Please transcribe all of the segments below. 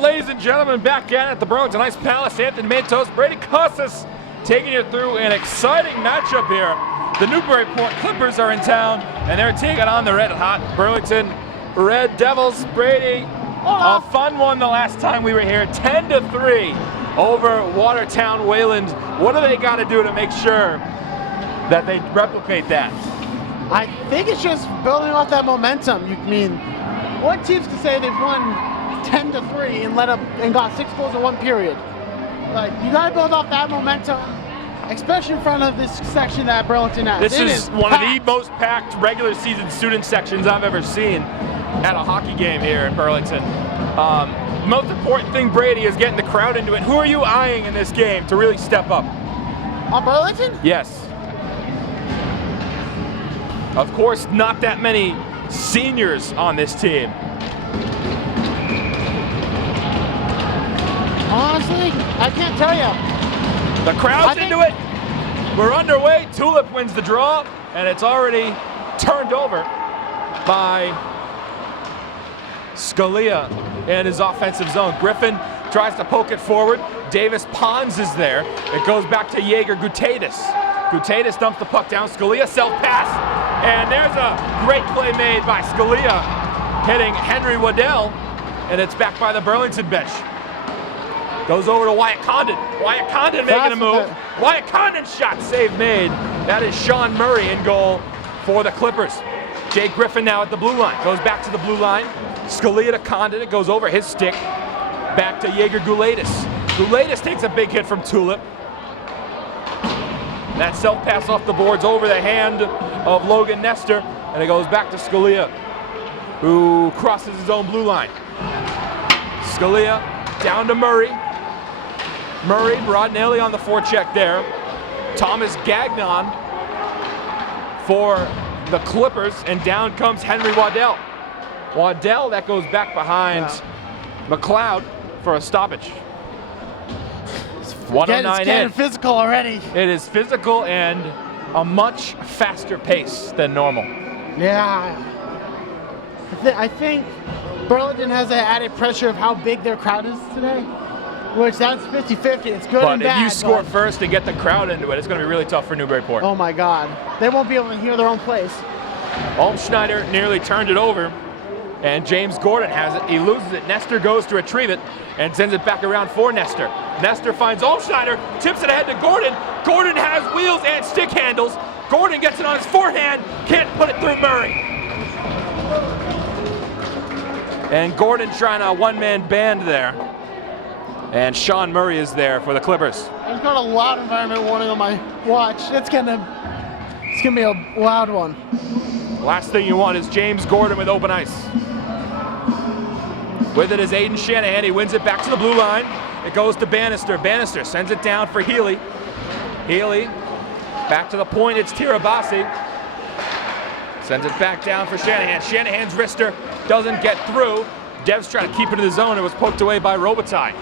right, ladies and gentlemen, back at the Burlington Ice Palace. Anthony Matos, Brady Kosses taking you through an exciting matchup here. The Newburyport Clippers are in town, and they're taking on the red-hot Burlington Red Devils. Brady, a fun one the last time we were here, 10-3 over Watertown Wayland. What do they got to do to make sure that they replicate that? I think it's just building off that momentum. You mean, what teams can say they've won 10-3 and got 6 goals in one period? Like, you got to build off that momentum, especially in front of this section that Burlington has. This is one of the most packed regular season student sections I've ever seen at a hockey game here in Burlington. Most important thing, Brady, is getting the crowd into it. Who are you eyeing in this game to really step up? On Burlington? Yes. Of course, not that many seniors on this team. Honestly, I can't tell you. The crowd's into it. We're underway. Tulip wins the draw, and it's already turned over by Scalia in his offensive zone. Griffin tries to poke it forward. Davis Pons is there. It goes back to Jaeger Gutatis. Gutatis dumps the puck down. Scalia self-pass. And there's a great play made by Scalia, hitting Henry Waddell, and it's back by the Burlington bench. Goes over to Wyatt Condon. Wyatt Condon making a move. Wyatt Condon shot save made. That is Sean Murray in goal for the Clippers. Jake Griffin now at the blue line. Goes back to the blue line. Scalia to Condon. It goes over his stick. Back to Jaeger Gulatis. Gulatis takes a big hit from Tulip. That self-pass off the boards over the hand of Logan Nestor, and it goes back to Scalia, who crosses his own blue line. Scalia down to Murray. Murray, Broadnelli on the forecheck there. Thomas Gagnon for the Clippers, and down comes Henry Waddell. Waddell, that goes back behind McLeod for a stoppage. 109 It's getting physical already. It is physical and a much faster pace than normal. Yeah. I think Burlington has that added pressure of how big their crowd is today, which that's 50-50. It's good and bad. But if you score first and get the crowd into it, it's going to be really tough for Newburyport. Oh my God. They won't be able to hear their own plays. Olmschneider nearly turned it over, and James Gordon has it. He loses it. Nestor goes to retrieve it and sends it back around for Nestor. Nestor finds Olmschneider, tips it ahead to Gordon. Gordon has wheels and stick handles. Gordon gets it on his forehand, can't put it through Murray. And Gordon trying a one-man band there. And Sean Murray is there for the Clippers. I've got a loud environment warning on my watch. It's gonna be a loud one. Last thing you want is James Gordon with open ice. With it is Aiden Shanahan. He wins it back to the blue line. It goes to Bannister. Bannister sends it down for Healy. Healy back to the point. It's Tirabassi. Sends it back down for Shanahan. Shanahan's wrister doesn't get through. Devs trying to keep it in the zone. It was poked away by Robitaille.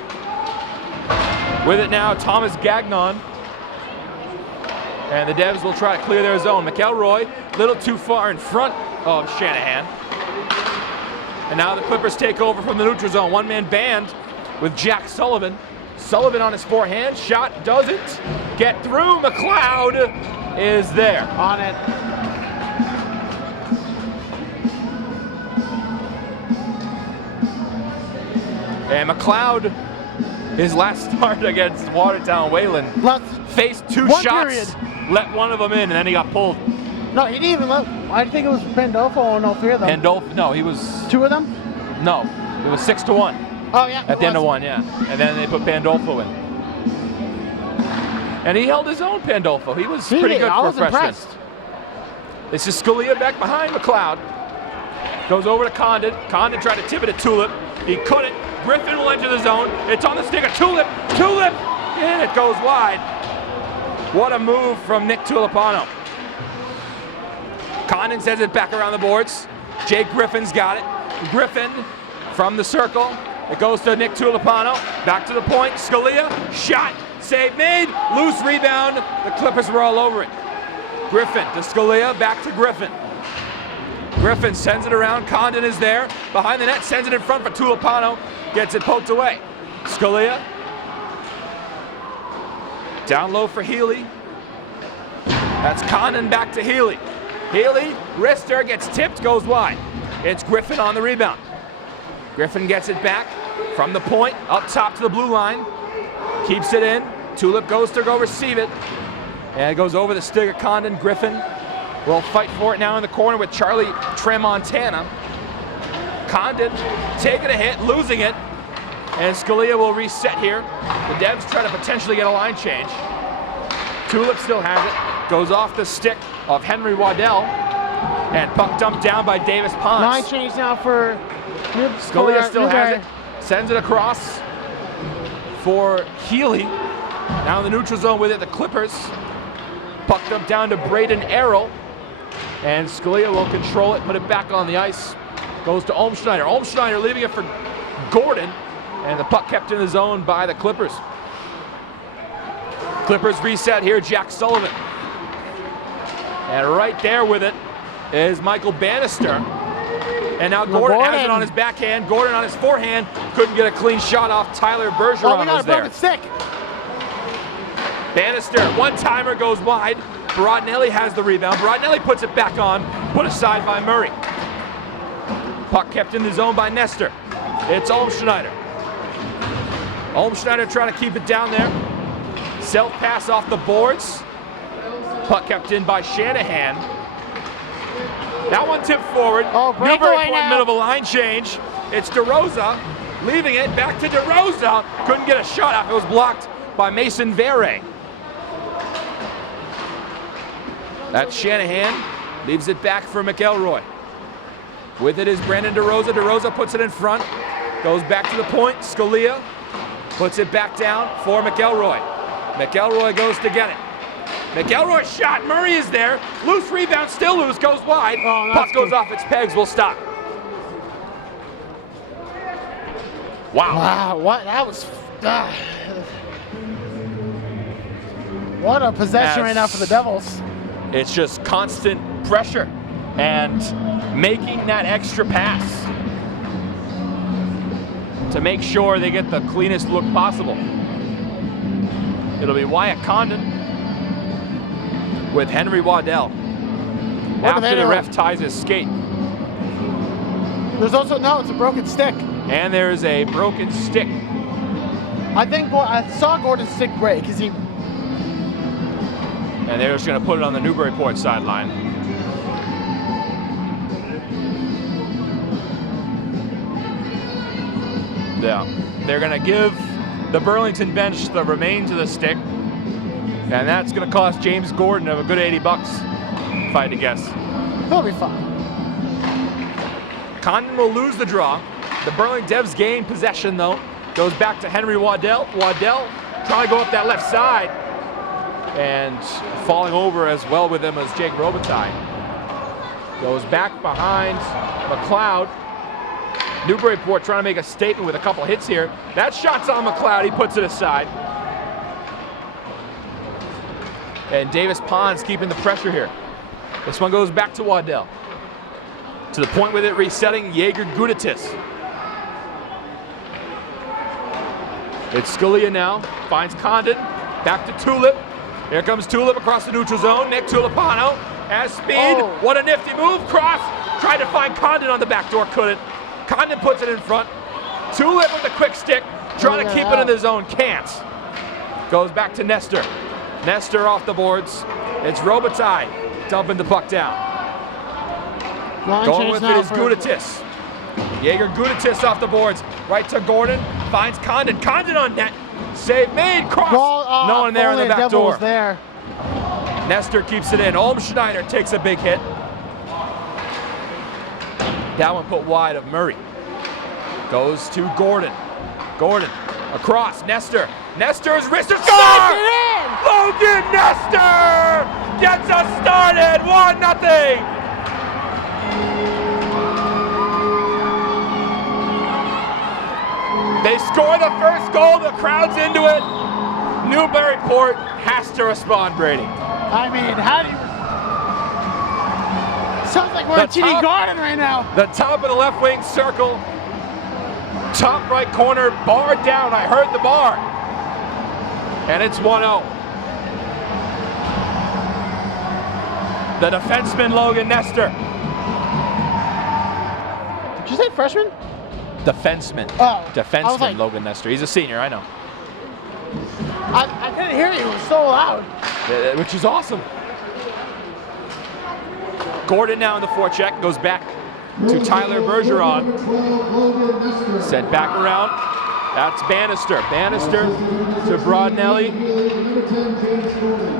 With it now, Thomas Gagnon. And the Devs will try to clear their zone. McElroy, a little too far in front of Shanahan. And now the Clippers take over from the neutral zone. One-man band with Jack Sullivan. Sullivan on his forehand. Shot doesn't get through. McLeod is there. On it. And McLeod, his last start against Watertown Wayland, faced two shots, let one of them in, and then he got pulled. No, he didn't even let. I think it was Pandolfo on all 3 of them. Pandolfo, no, he was 2 of them? No, it was 6-1. Oh yeah. At the end of 1, yeah. And then they put Pandolfo in. And he held his own, Pandolfo. He was pretty good for a freshman. Impressed. This is Scalia back behind McLeod. Goes over to Condon. Condon tried to tip it at Tulip. He couldn't. Griffin will enter the zone. It's on the stick of Tulip. Tulip! And it goes wide. What a move from Nick Tulipano. Condon sends it back around the boards. Jake Griffin's got it. Griffin from the circle. It goes to Nick Tulipano. Back to the point. Scalia. Shot. Save made. Loose rebound. The Clippers were all over it. Griffin to Scalia. Back to Griffin. Griffin sends it around. Condon is there. Behind the net. Sends it in front for Tulipano. gets it poked away. Scalia. Down low for Healy. That's Condon back to Healy. Healy, wrister, gets tipped, goes wide. It's Griffin on the rebound. Griffin gets it back from the point, up top to the blue line. Keeps it in. Tulip goes to go receive it. And it goes over the stick of Condon. Griffin will fight for it now in the corner with Charlie Tramontana. Condon taking a hit, losing it. And Scalia will reset here. The Devs try to potentially get a line change. Tulip still has it. Goes off the stick of Henry Waddell. And puck dumped down by Davis Ponce. Line change now for Scalia still has it. Sends it across for Healy. Now in the neutral zone with it, the Clippers. Puck dumped down to Braden Errol. And Scalia will control it, put it back on the ice. Goes to Olmschneider. Olmschneider leaving it for Gordon. And the puck kept in the zone by the Clippers. Clippers reset here, Jack Sullivan. And right there with it is Michael Bannister. And now Gordon has it on his backhand. Gordon on his forehand. Couldn't get a clean shot off. Tyler Bergeron Oh, we got was a there. broken stick. Bannister, one-timer goes wide. Brodnelli has the rebound. Brodnelli puts it back on, put aside by Murray. Puck kept in the zone by Nestor. It's Olmschneider. Olmschneider trying to keep it down there. Self-pass off the boards. Puck kept in by Shanahan. That one tipped forward. Oh, breakaway Newburyport in now. the middle of a line change. It's DeRosa leaving it back to DeRosa. Couldn't get a shot off. It was blocked by Mason Vere. That's Shanahan. Leaves it back for McElroy. With it is Brandon DeRosa. DeRosa puts it in front. Goes back to the point. Scalia puts it back down for McElroy. McElroy goes to get it. McElroy shot. Murray is there. Loose rebound, still loose, goes wide. Oh, Puck goes off its pegs, will stop. Wow. Wow, what? That was. What a possession right now for the Devils. It's just constant pressure and making that extra pass to make sure they get the cleanest look possible. It'll be Wyatt Condon with Henry Waddell after the ref ties his skate. There's also, no, it's a broken stick. And there's a broken stick. I think I saw Gordon's stick break. Is he? And they're just going to put it on the Newburyport sideline. Yeah, they're going to give the Burlington bench the remains of the stick. And that's going to cost James Gordon a good $80, if I had to guess. He'll be fine. Condon will lose the draw. The Burlington Devs gain possession, though. Goes back to Henry Waddell. Waddell trying to go up that left side. And falling over as well with him as Jake Robitaille. Goes back behind McLeod. Newburyport trying to make a statement with a couple hits here. That shot's on McLeod. He puts it aside. And Davis Ponce keeping the pressure here. This one goes back to Waddell. To the point with it, resetting Jaeger Guditis. It's Scalia now. Finds Condon. Back to Tulip. Here comes Tulip across the neutral zone. Nick Tulipano has speed. Oh. What a nifty move. Cross. Tried to find Condon on the back door. Couldn't. Condon puts it in front. Tulip with a quick stick. Trying to keep it in the zone. Can't. Goes back to Nestor. Nestor off the boards. It's Robitaille dumping the puck down. Going with it is Guditis. Jaeger Guditis off the boards. Right to Gordon. Finds Condon. Condon on net. Save made. Cross. No one there in the back door. There. Nestor keeps it in. Olmschneider takes a big hit. That one put wide of Murray. Goes to Gordon. Gordon across. Nestor. Nestor's wrist is score! Logan Nestor gets us started. 1-0. They score the first goal. The crowd's into it. Newburyport has to respond, Brady. I mean, how do you? Sounds like we're at TD Garden right now. The top of the left wing circle. Top right corner, bar down. I heard the bar. And it's 1-0. The defenseman, Logan Nestor. Did you say freshman? Defenseman. Oh, Defenseman, like, Logan Nestor. He's a senior, I know. I couldn't hear you. It was so loud. Which is awesome. Gordon now in the forecheck, goes back to Tyler Bergeron. Sent back around. That's Bannister. Bannister to Broadnelli.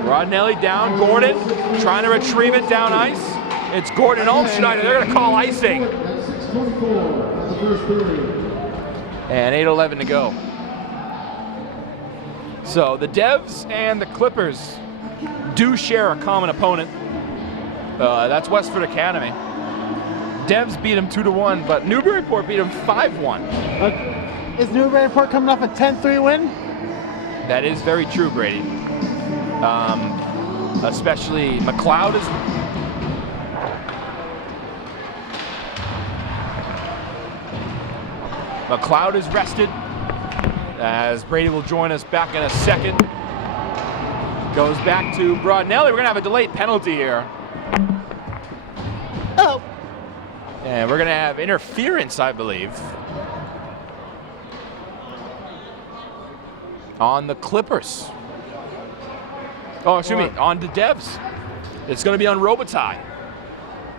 Broadnelli down. Gordon trying to retrieve it down ice. It's Gordon Olmschneider. They're going to call icing. And 8:11 to go. So the Devs and the Clippers do share a common opponent. That's Westford Academy. Devs beat them 2-1, but Newburyport beat them 5-1. Is Newburyport coming off a 10-3 win? That is very true, Brady. Especially McLeod is. McLeod is rested, as Brady will join us back in a second. Goes back to Broadnelli. We're gonna have a delayed penalty here. Oh. And we're gonna have interference, I believe, on the Clippers. Oh, excuse me, on the Devs. It's gonna be on Robitaille.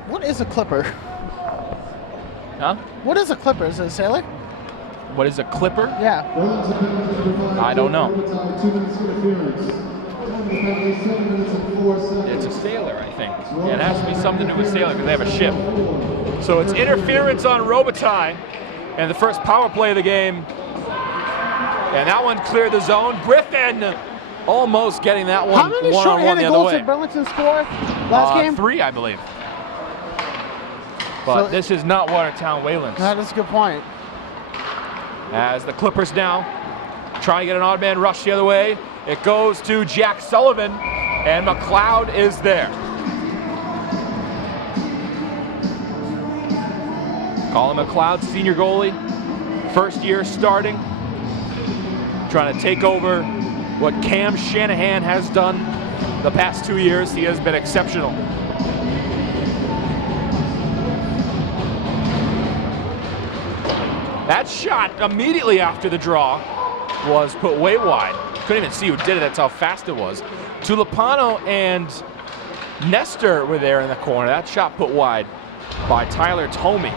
What is a Clipper? Huh? What is a Clipper? Is it a sailor? What is a Clipper? Yeah. I don't know. It's a sailor, I think. Yeah, it has to be something to do with sailor because they have a ship. So it's interference on Robitaille, and the first power play of the game. And that one cleared the zone. Griffin almost getting that one. How many short-handed goals did Burlington score last game? 3, I believe. But So, this is not Watertown Waylands. That is a good point. As the Clippers now trying to get an odd man rush the other way. It goes to Jack Sullivan, and McLeod is there. Colin McLeod, senior goalie, first year starting, trying to take over what Cam Shanahan has done the past 2 years. He has been exceptional. That shot immediately after the draw was put way wide. Couldn't even see who did it, that's how fast it was. Tulipano and Nestor were there in the corner. That shot put wide by Tyler Thorne.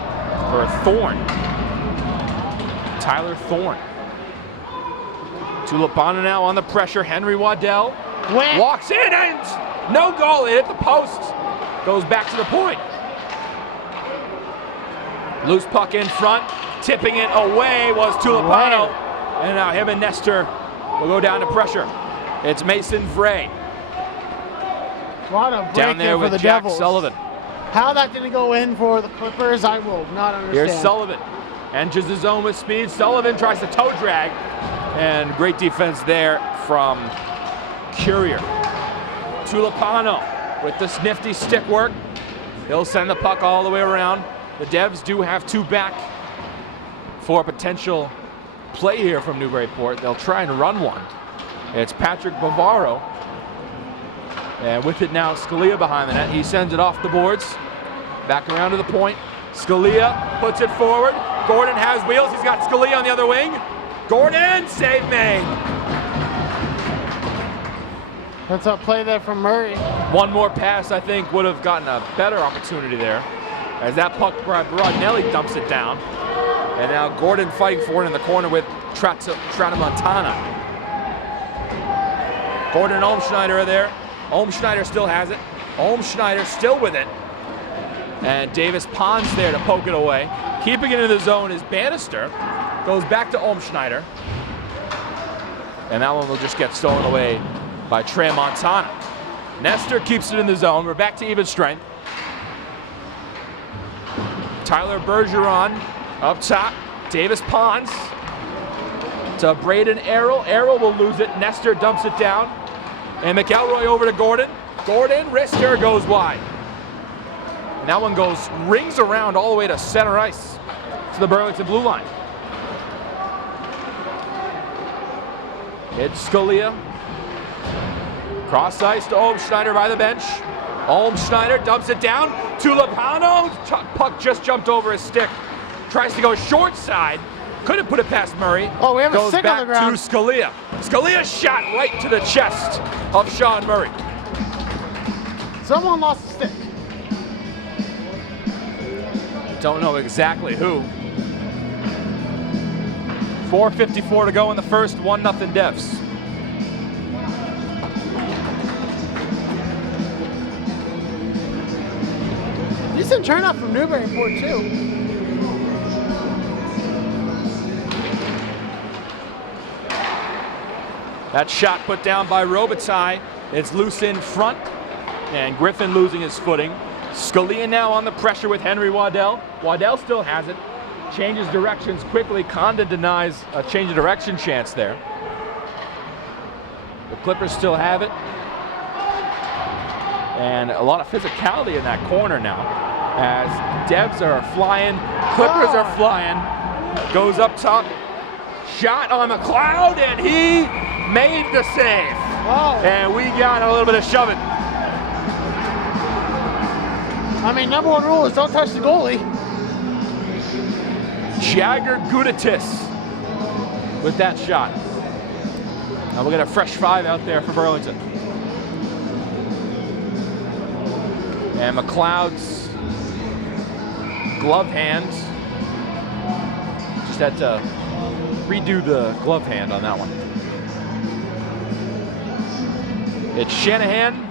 Tyler Thorne. Tulipano now on the pressure. Henry Waddell walks in and no goal. It hit the post. Goes back to the point. Loose puck in front. Tipping it away was Tulipano. And now him and Nestor will go down to pressure. It's Mason Frey. What a break Down there for with the Jack Devils. Sullivan. How that didn't go in for the Clippers, I will not understand. Here's Sullivan. Enters the zone with speed. Sullivan tries to toe drag. And great defense there from Courier. Tulipano with this nifty stick work. He'll send the puck all the way around. The Devs do have 2 back for a potential play here from Newburyport. They'll try and run one. It's Patrick Bavaro. And with it now, Scalia behind the net. He sends it off the boards. Back around to the point. Scalia puts it forward. Gordon has wheels. He's got Scalia on the other wing. Gordon, save made. That's a play there from Murray. One more pass, I think, would have gotten a better opportunity there. As that puck, Broadnelli dumps it down. And now Gordon fighting for it in the corner with Tratamontana. Gordon and Olmschneider are there. Olmschneider still has it. Olmschneider still with it. And Davis Pons there to poke it away. Keeping it in the zone is Bannister. Goes back to Olmschneider. And that one will just get stolen away by Tramontana. Nestor keeps it in the zone. We're back to even strength. Tyler Bergeron up top. Davis Pons to Braden Errol. Errol will lose it. Nestor dumps it down. And McElroy over to Gordon. Gordon, wrister goes wide. And that one rings around all the way to center ice to the Burlington blue line. It's Scalia. Cross ice to Olmschneider by the bench. Olmschneider dumps it down to Lopano. Puck just jumped over his stick. Tries to go short side. Couldn't put it past Murray. Oh, we have a Goes stick back on the ground. to Scalia. Scalia's shot right to the chest of Sean Murray. Someone lost a stick. Don't know exactly who. 4:54 to go in the first, 1-0 Devs. Decent turnout from Newburyport too. That shot put down by Robitaille. It's loose in front, and Griffin losing his footing. Scalia now on the pressure with Henry Waddell. Waddell still has it. Changes directions quickly. Condon denies a change of direction chance there. The Clippers still have it. And a lot of physicality in that corner now. As Devs are flying, Clippers are flying. Goes up top. Shot on McLeod, and he made the save. Whoa. And we got a little bit of shoving. I mean, number one rule is don't touch the goalie. Jagger Gudatis with that shot. Now we'll get a fresh 5 out there for Burlington. And McLeod's glove hands. Just had to redo the glove hand on that one. It's Shanahan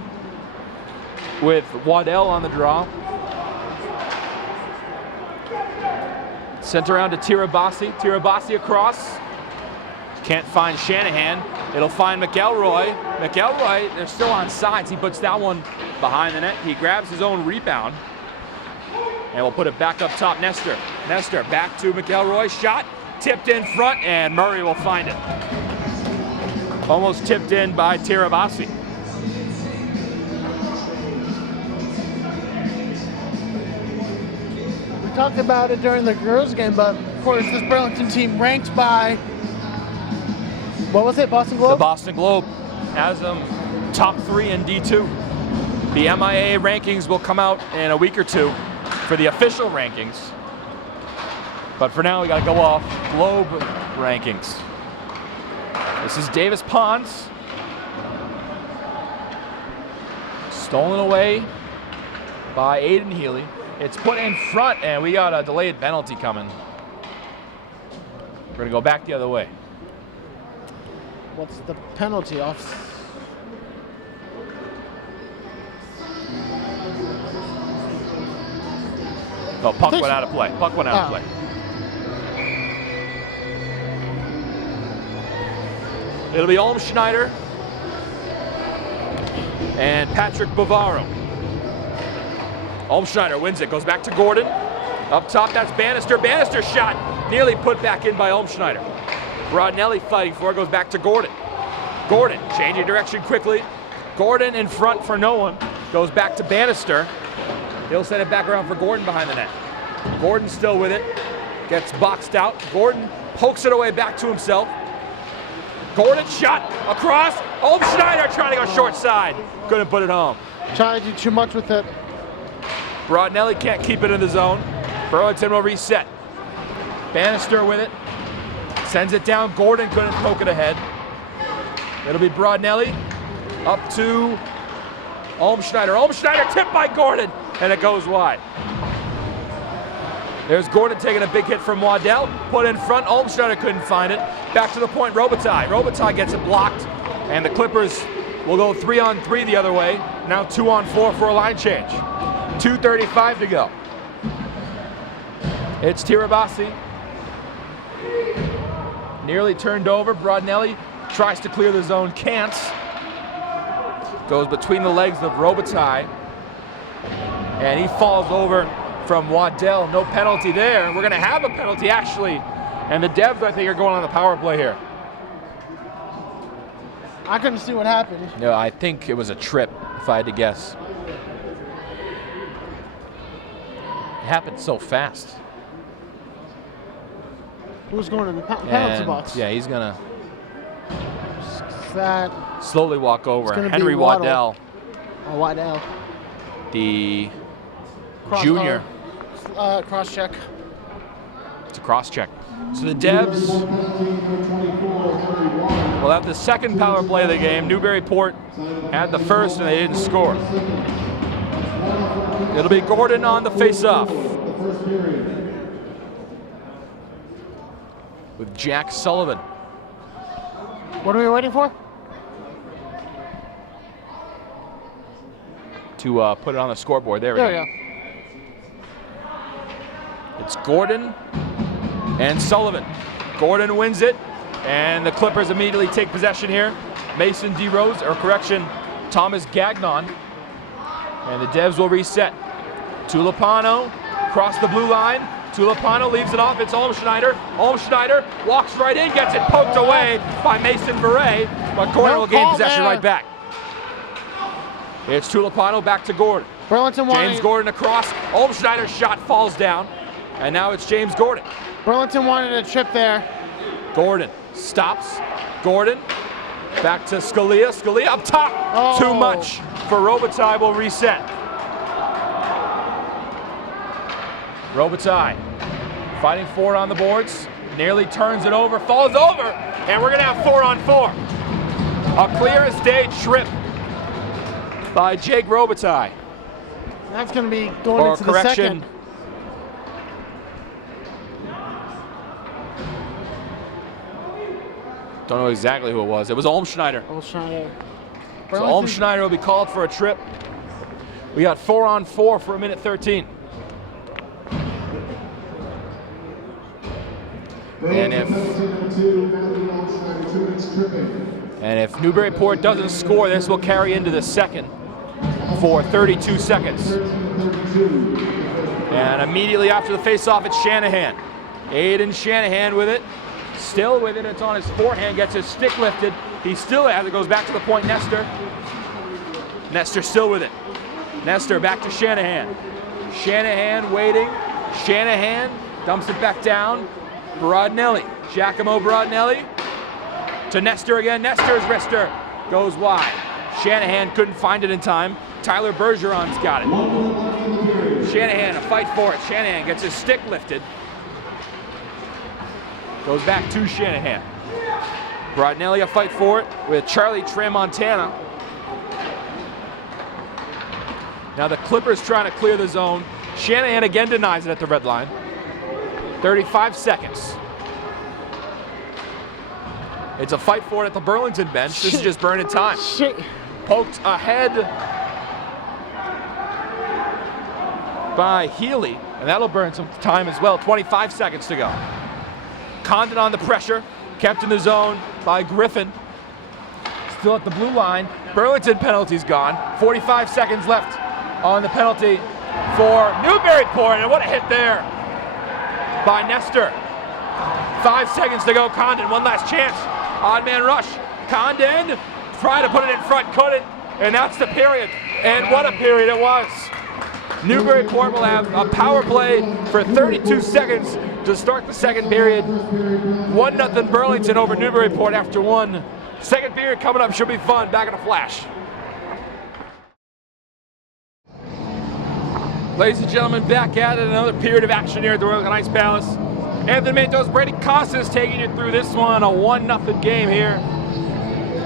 with Waddell on the draw. Sent around to Tirabassi. Tirabassi across. Can't find Shanahan. It'll find McElroy. McElroy, they're still on sides. He puts that one behind the net. He grabs his own rebound. And we'll put it back up top. Nestor. Nestor back to McElroy. Shot. Tipped in front, and Murray will find it. Almost tipped in by Tirabassi. We talked about it during the girls' game, but of course this Burlington team ranked by, what was it, Boston Globe? The Boston Globe has them top 3 in D2. The MIA rankings will come out in a week or two for the official rankings. But for now, we got to go off Globe rankings. This is Davis Ponds. Stolen away by Aiden Healy. It's put in front, and we got a delayed penalty coming. We're going to go back the other way. What's the penalty off? Oh, puck went out of play. Puck went out of play. It'll be Olmschneider and Patrick Bavaro. Olmschneider wins it, goes back to Gordon. Up top, that's Bannister. Bannister shot, nearly put back in by Olmschneider. Rodnelli fighting for it, goes back to Gordon. Gordon changing direction quickly. Gordon in front for no one. Goes back to Bannister. He'll send it back around for Gordon behind the net. Gordon still with it. Gets boxed out. Gordon pokes it away back to himself. Gordon shot across. Olmschneider trying to go short side. Couldn't put it home. Trying to do too much with it. Rodnelli can't keep it in the zone. Burlington will reset. Bannister with it. Sends it down. Gordon couldn't poke it ahead. It'll be Brodnelli up to Olmschneider. Olmschneider tipped by Gordon, and it goes wide. There's Gordon taking a big hit from Waddell. Put in front. Olmschneider couldn't find it. Back to the point. Robitaille. Robitaille gets it blocked, and the Clippers will go 3-on-3 the other way. Now 2-on-4 for a line change. 2:35 to go. It's Tirabassi. Nearly turned over. Brodnelli tries to clear the zone, can't. Goes between the legs of Robitaille. And he falls over from Waddell. No penalty there. We're going to have a penalty, actually. And the Devs, I think, are going on the power play here. I couldn't see what happened. No, I think it was a trip, if I had to guess. It happened so fast. Who's going in the penalty box? Yeah, he's gonna that. Slowly walk over. gonna be Henry Waddell. Waddell, Waddell. the junior. Cross check. It's a cross check. So the Devs will have the second power play of the game. Newburyport had the first and they didn't score. It'll be Gordon on the face-off with Jack Sullivan. What are we waiting for? To put it on the scoreboard. There we There go. we go. It's Gordon and Sullivan. Gordon wins it, and the Clippers immediately take possession here. Mason DeRose, or correction, Thomas Gagnon. And the Devs will reset. Tulipano across the blue line. Tulipano leaves it off. It's Olmschneider. Olmschneider walks right in, gets it poked away by Mason Beret, but Gordon will gain possession right back. It's Tulipano back to Gordon. Burlington James Gordon across. Olmschneider's shot falls down, and now it's James Gordon. Burlington wanted a trip there. Gordon stops. Gordon back to Scalia. Scalia up top. Oh. Too much for Robitaille. Will reset. Robitaille fighting for it on the boards. Nearly turns it over. Falls over. And we're going to have 4-on-4. A clear as day trip by Jake Robitaille. That's going to be going into the second. Don't know exactly who it was. It was Olmschneider. Olmschneider. So Olmschneider will be called for a trip. We got 4-on-4 for a minute 13. And if Newburyport doesn't score, this will carry into the second for 32 seconds. And immediately after the face-off, it's Shanahan. Aiden Shanahan with it. Still with it, it's on his forehand, gets his stick lifted. He still has it, goes back to the point, Nestor. Nestor still with it. Nestor back to Shanahan. Shanahan waiting. Shanahan dumps it back down. Brodnelli, Giacomo Brodnelli. To Nestor again, Nestor's wrister goes wide. Shanahan couldn't find it in time. Tyler Bergeron's got it. Shanahan, a fight for it. Shanahan gets his stick lifted. Goes back to Shanahan. Brodnelli a fight for it with Charlie Tramontana. Now the Clippers trying to clear the zone. Shanahan again denies it at the red line. 35 seconds. It's a fight for it at the Burlington bench. This is just burning time. Poked ahead by Healy, and that'll burn some time as well. 25 seconds to go. Condon on the pressure, kept in the zone by Griffin. Still at the blue line. Burlington penalty's gone. 45 seconds left on the penalty for Newburyport, and what a hit there by Nestor. 5 seconds to go. Condon, one last chance. Odd man rush. Condon tried to put it in front, couldn't, and that's the period. And what a period it was. Newburyport will have a power play for 32 seconds to start the second period. 1-0 Burlington over Newburyport after one. Second period coming up, should be fun. Back in a flash. Ladies and gentlemen, back at it. Another period of action here at the Royal Ice Palace. Anthony Matos, Brady Kosses taking you through this one. A 1-0 game here.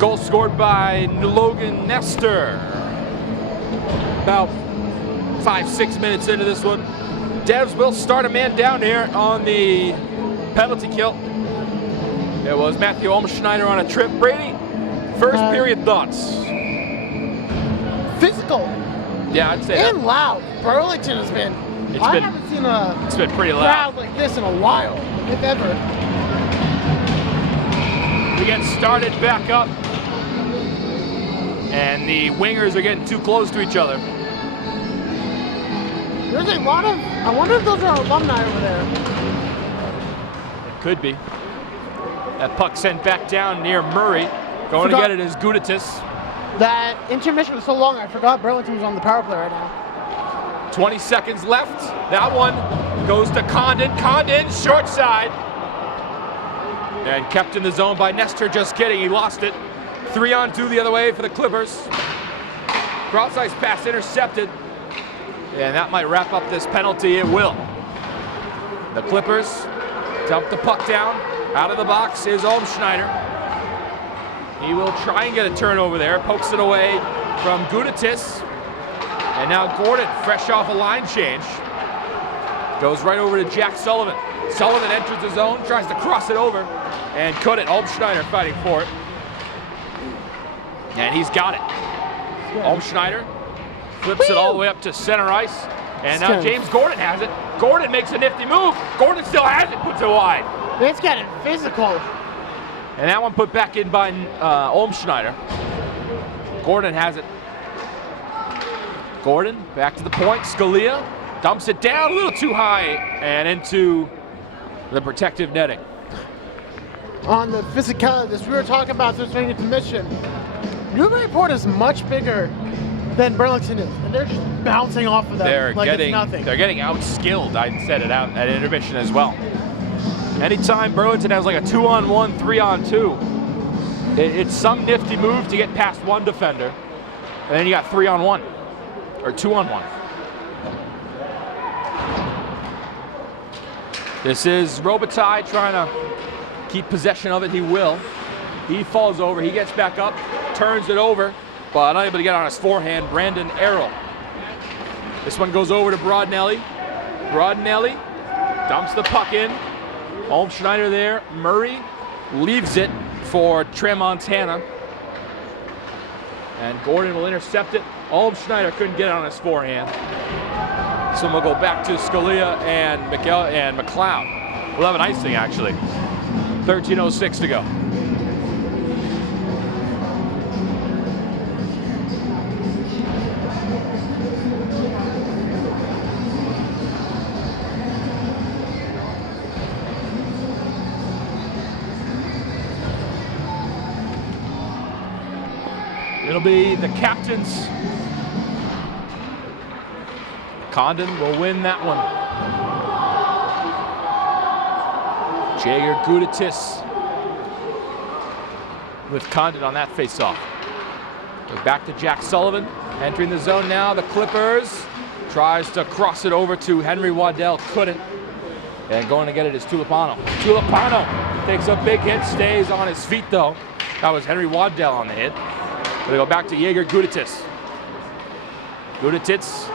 Goal scored by Logan Nestor. About 5-6 minutes into this one. Devs will start a man down here on the penalty kill. It was Matthew Olmschneider on a trip. Brady, first period thoughts? Physical. Yeah, I'd say and loud. Burlington has been. I haven't seen it's been pretty crowd loud like this in a while, if ever. We get started back up, and the wingers are getting too close to each other. There's a lot of. I wonder if those are alumni over there. It could be. That puck sent back down near Murray. Going to get it is Guditis. That intermission was so long, I forgot Burlington was on the power play right now. 20 seconds left. That one goes to Condon. Condon, short side. And kept in the zone by Nestor, just kidding, he lost it. 3-on-2 the other way for the Clippers. Cross-ice pass intercepted. And that might wrap up this penalty. It will. The Clippers dump the puck down. Out of the box is Olmschneider. He will try and get a turnover there. Pokes it away from Gudatis. And now Gordon, fresh off a line change, goes right over to Jack Sullivan. Sullivan enters the zone, tries to cross it over, and couldn't. Olmschneider fighting for it. And he's got it. Olmschneider flips it all the way up to center ice. And now James Gordon has it. Gordon makes a nifty move. Gordon still has it, puts it wide. It's getting physical. And that one put back in by Olmschneider. Gordon has it. Gordon back to the point. Scalia dumps it down a little too high and into the protective netting. On the physicality, as we were talking about this during the commission, Newburyport is much bigger than Burlington is, and they're just bouncing off of them it's nothing. They're getting outskilled. I said it out at intermission as well. Anytime Burlington has like a 2-on-1, 3-on-2, it's some nifty move to get past one defender, and then you got 3-on-1 or 2-on-1. This is Robitaille trying to keep possession of it. He will. He falls over. He gets back up, turns it over, but unable to get on his forehand. Brandon Errol. This one goes over to Broadnelli. Broadnelli dumps the puck in. Olmschneider there. Murray leaves it for Tramontana. And Gordon will intercept it. Olmschneider couldn't get it on his forehand. So we'll go back to Scalia and McLeod. We'll have an icing, actually. 13:06 to go. It'll be the captains. Condon will win that one. Jaeger Gudatis with Condon on that faceoff. Goes back to Jack Sullivan. Entering the zone now. The Clippers tries to cross it over to Henry Waddell. Couldn't. And going to get it is Tulipano. Tulipano takes a big hit. Stays on his feet though. That was Henry Waddell on the hit. We go back to Jaeger Gudatis. Gudatis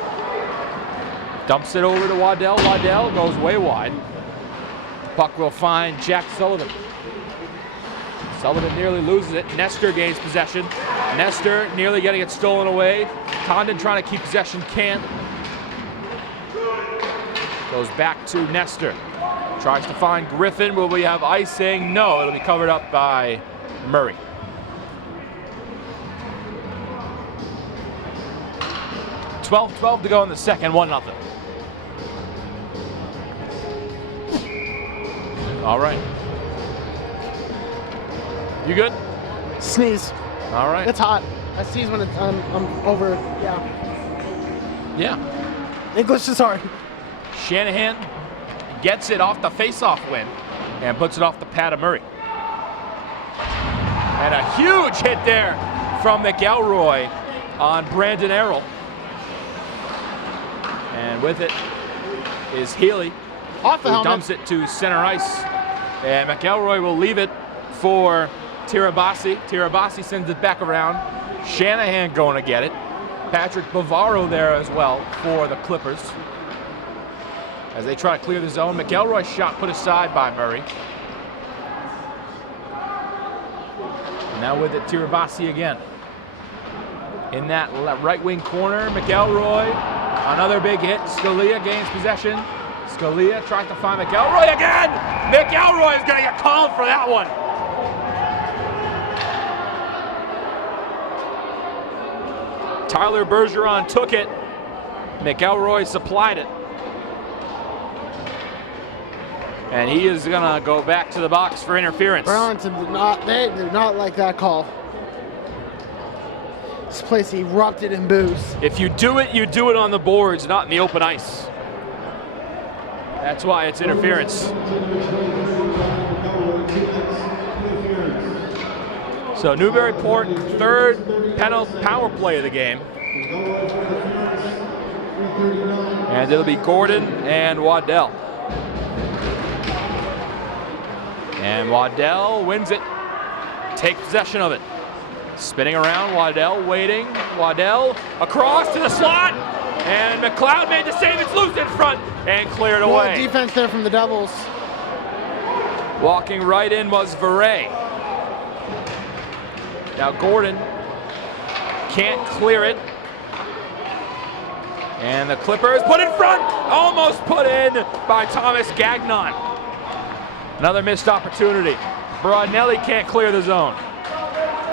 dumps it over to Waddell. Waddell goes way wide. Puck will find Jack Sullivan. Sullivan nearly loses it. Nestor gains possession. Nestor nearly getting it stolen away. Condon trying to keep possession, can't. Goes back to Nestor. Tries to find Griffin. Will we have icing? No, it'll be covered up by Murray. .12 to go in the second, 1-0. All right. You good? Sneeze. All right. It's hot. I sneeze when I'm over. Yeah. Yeah. English is hard. Shanahan gets it off the face-off win and puts it off the pad of Murray. And a huge hit there from McElroy on Brandon Errol. And with it is Healy, Off the who helmet. dumps it to center ice. And McElroy will leave it for Tirabassi. Tirabassi sends it back around. Shanahan going to get it. Patrick Bavaro there as well for the Clippers. As they try to clear the zone, McElroy's shot put aside by Murray. And now with it, Tirabassi again. In that right wing corner, McElroy. Another big hit. Scalia gains possession. Scalia tries to find McElroy again. McElroy is going to get called for that one. Tyler Bergeron took it. McElroy supplied it. And he is going to go back to the box for interference. Burlington did not like that call. This place erupted in boos. If you do it on the boards, not in the open ice. That's why it's interference. So Newburyport, third power play of the game. And it'll be Gordon and Waddell. And Waddell wins it. Take possession of it. Spinning around, Waddell waiting. Waddell across to the slot. And McLeod made the save. It's loose in front and cleared away. Good defense there from the Devils. Walking right in was Veray. Now Gordon can't clear it. And the Clippers put in front. Almost put in by Thomas Gagnon. Another missed opportunity. Broadnelli can't clear the zone.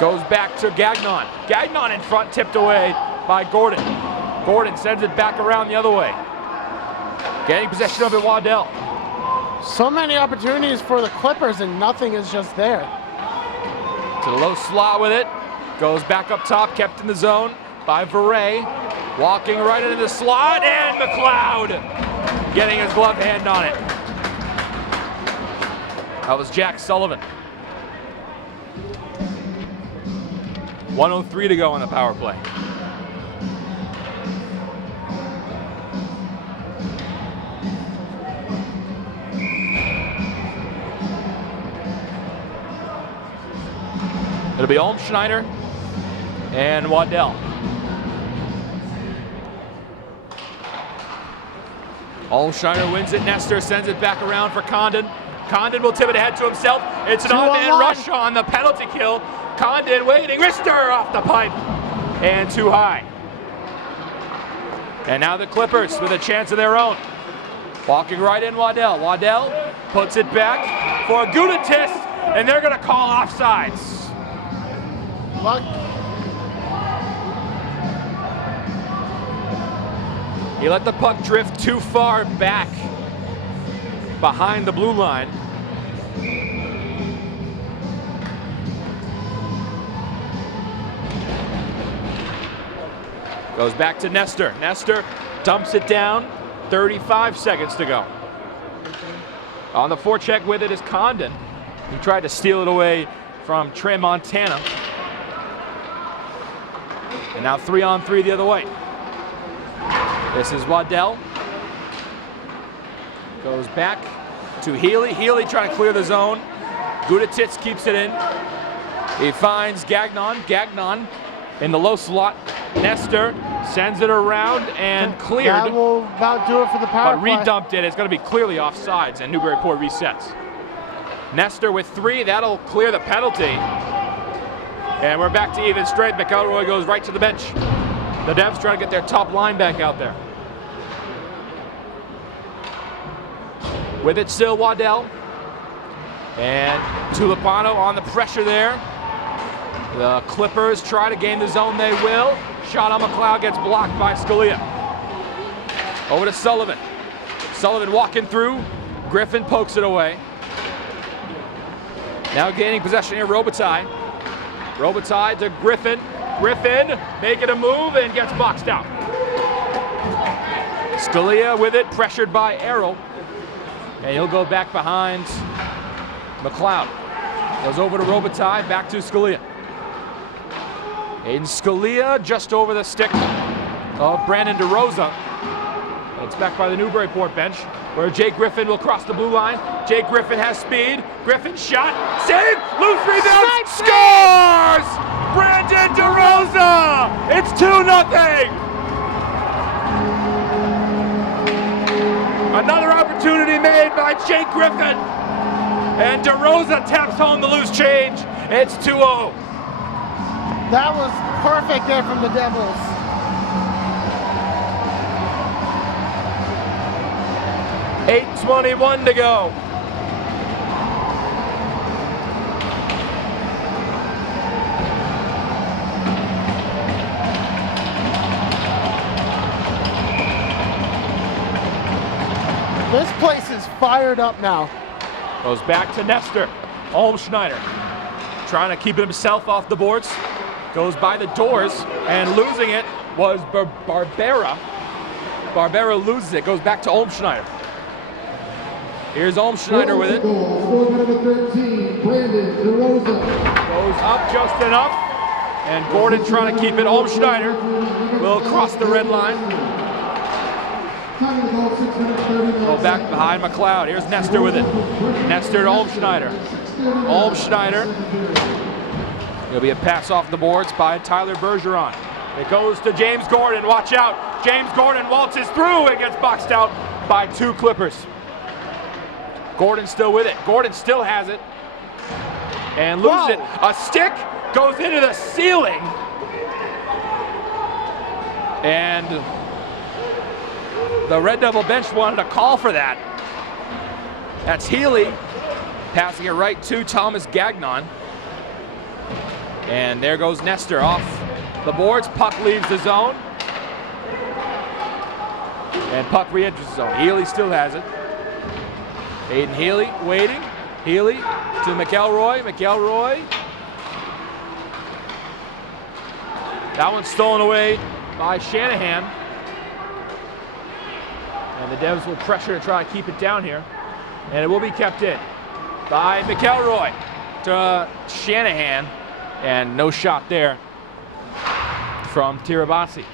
Goes back to Gagnon. Gagnon in front, tipped away by Gordon. Gordon sends it back around the other way. Getting possession of it, Waddell. So many opportunities for the Clippers and nothing is just there. To the low slot with it. Goes back up top, kept in the zone by Veray. Walking right into the slot, and McLeod getting his glove hand on it. That was Jack Sullivan. 1:03 to go on the power play. It'll be Olmschneider and Waddell. Olmschneider wins it. Nestor sends it back around for Condon. Condon will tip it ahead to himself. It's an odd-man rush on the penalty kill. Condon waiting. Rister off the pipe. And too high. And now the Clippers with a chance of their own. Walking right in, Waddell. Waddell puts it back for Gudatis, and they're going to call offsides. He let the puck drift too far back behind the blue line. Goes back to Nestor. Nestor dumps it down. 35 seconds to go. On the forecheck with it is Condon. He tried to steal it away from Trey Montana. And now 3-on-3 the other way. This is Waddell. Goes back to Healy. Healy trying to clear the zone. Gudatits keeps it in. He finds Gagnon. Gagnon in the low slot. Nestor sends it around and cleared. That will about do it for the power but play. redumped it. It's going to be clearly offsides, and Newburyport resets. Nestor with 3. That'll clear the penalty. And we're back to even strength. McElroy goes right to the bench. The Devs trying to get their top line back out there. With it still, Waddell. And Tulipano on the pressure there. The Clippers try to gain the zone. They will. Shot on McLeod gets blocked by Scalia. Over to Sullivan. Sullivan walking through. Griffin pokes it away. Now gaining possession here, Robitaille. Robitaille to Griffin. Griffin making a move and gets boxed out. Scalia with it, pressured by Errol. And he'll go back behind McLeod. Goes over to Robitaille, back to Scalia. Aiden Scalia just over the stick of Brandon DeRosa. And it's back by the Newburyport bench, where Jake Griffin will cross the blue line. Jake Griffin has speed. Griffin shot, save, loose rebound, scores! Brandon DeRosa! It's 2-0! Another opportunity made by Jake Griffin. And DeRosa taps home the loose change. It's 2-0. That was perfect there from the Devils. .8:21 to go. This place is fired up now. Goes back to Nestor. Olmschneider trying to keep himself off the boards. Goes by the doors, and losing it was Barbera. Barbera loses it. Goes back to Olmschneider. Here's Olmschneider with it. Score number 13, Brandon DeRosa. Goes up just enough. And Gordon trying to keep it. Olmschneider will cross the red line. Go back behind McLeod. Here's Nestor with it. Nestor to Olmschneider. Olmschneider. There'll be a pass off the boards by Tyler Bergeron. It goes to James Gordon. Watch out. James Gordon waltzes through and gets boxed out by 2 Clippers. Gordon still with it. Gordon still has it. And loses it. A stick goes into the ceiling. And the Red Devil bench wanted to call for that. That's Healy passing it right to Thomas Gagnon. And there goes Nestor off the boards. Puck leaves the zone. And puck re-enters the zone. Healy still has it. Aiden Healy waiting. Healy to McElroy. McElroy. That one's stolen away by Shanahan. And the Devs will pressure to try to keep it down here. And it will be kept in by McElroy to Shanahan. And no shot there from Tirabassi.